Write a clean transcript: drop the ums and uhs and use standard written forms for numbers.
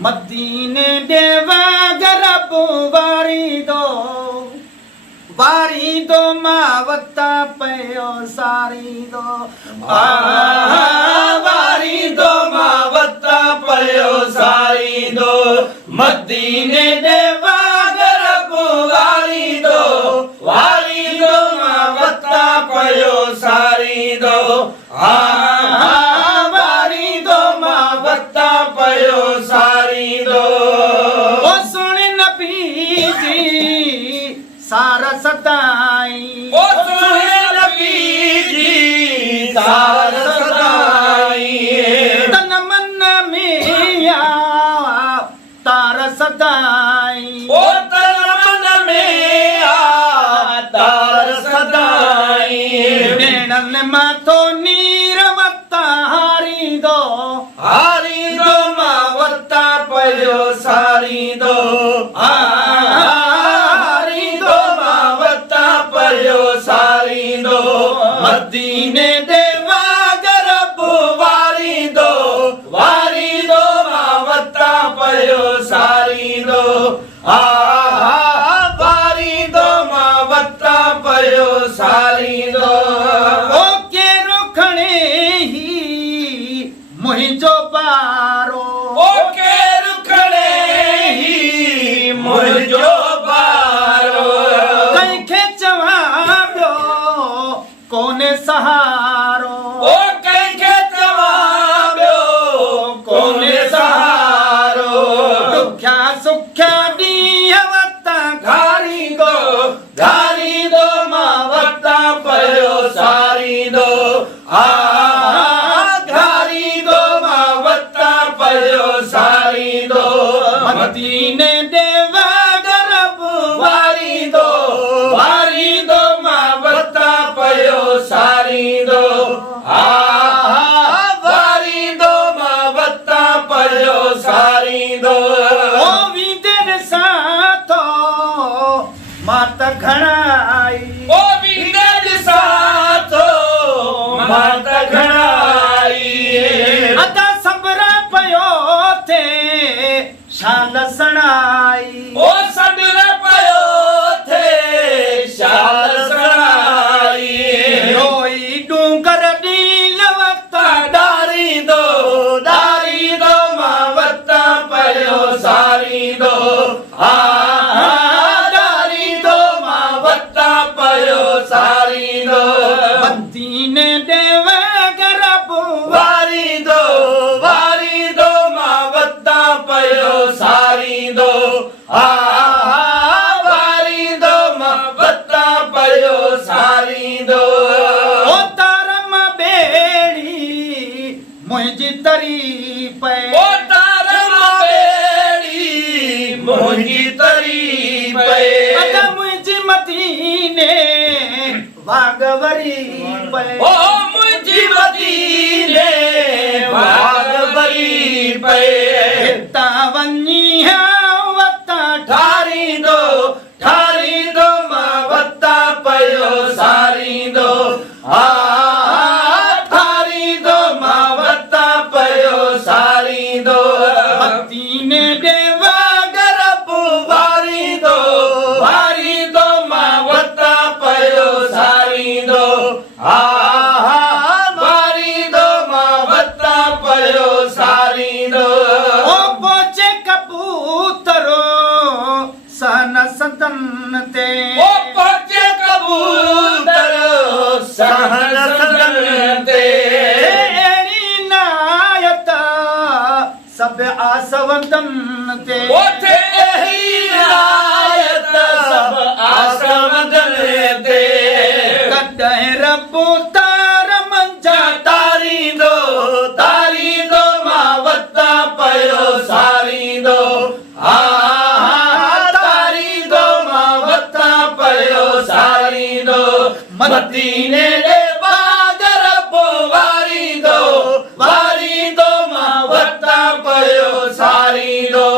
मदीने देवा गरब वारी दो मावता पयो सारी दो वारी दो मावता पयो सारी दो मदीने देवा गरब वारी दो मावता पयो सारी दो वारी दो मावता पयो सारी दो ओ सुन नबी जी सारा सदाई ओ सुने नबी जी सारा सदाई तन मन मिया तार सदाई ओ तन मन में आ तार सदाई बेणन माथो नीरवता हारी दो मावता पयो सारी दो हारी दो मावता पयो सारी दो मदीने देवा गरब वारी दो मावता पयो सारी दो वारी दो मावता पयो सारी दो ओ के रुखणे ही मुहिंजो बारो ओ के रुखड़े ही मुझो बारो कंखे चवाबियो कोने सहारो ओ कंखे चवाबियो कोने सहारो दुख्या सुख्या दीहवता घारी दो मावता पयो सारी दो घारी दो मावता पयो सारी दो मदीने देवा गरब वारी दो मावता पयो सारी दो वारी दो मावता पयो सारी दो ओ विदर साथो मात घणाई ओ बिंदज साथो मात घणाई अदा सबरा पयो थे शाल सणाई ओ सदर पयो थे शाल सणाई रोई डूंगर नीलवता दारी दो मावता पयो सारी दो दारी दो मावता पयो सारी दो मदीने देवा गरब वारी दो मावता पयो सारी दो वारी दो मावता पयो सारी दो ओ तारम बेड़ी मुझी तरी पे ओ तारम बेड़ी मुझी तरी पे अदा मुझी मदीने वागवरी पे ओ मुझी मदीने वागवरी पे तावनी वता ठारी दो मावता पयो सारी दो ठारी दो मावता पयो सारी दो मदीने देवा गरब वारी दो मावता पयो सारी दो वारी दो मावता पयो सारी दो ओ पोचे कबूतरो सन सदन ते ओ पहुंचे कबूतर सहन सदन ते एड़ी नायत सब आसवदन ते ओथे एही रायत सब आसमदन ते कॾहिं रब्बू तार मंझा तारी दो मावता पयो सारी दो तारी दो मावता पयो सारी दो मदीने देवा गरब वारी दो मावता पयो सारी दो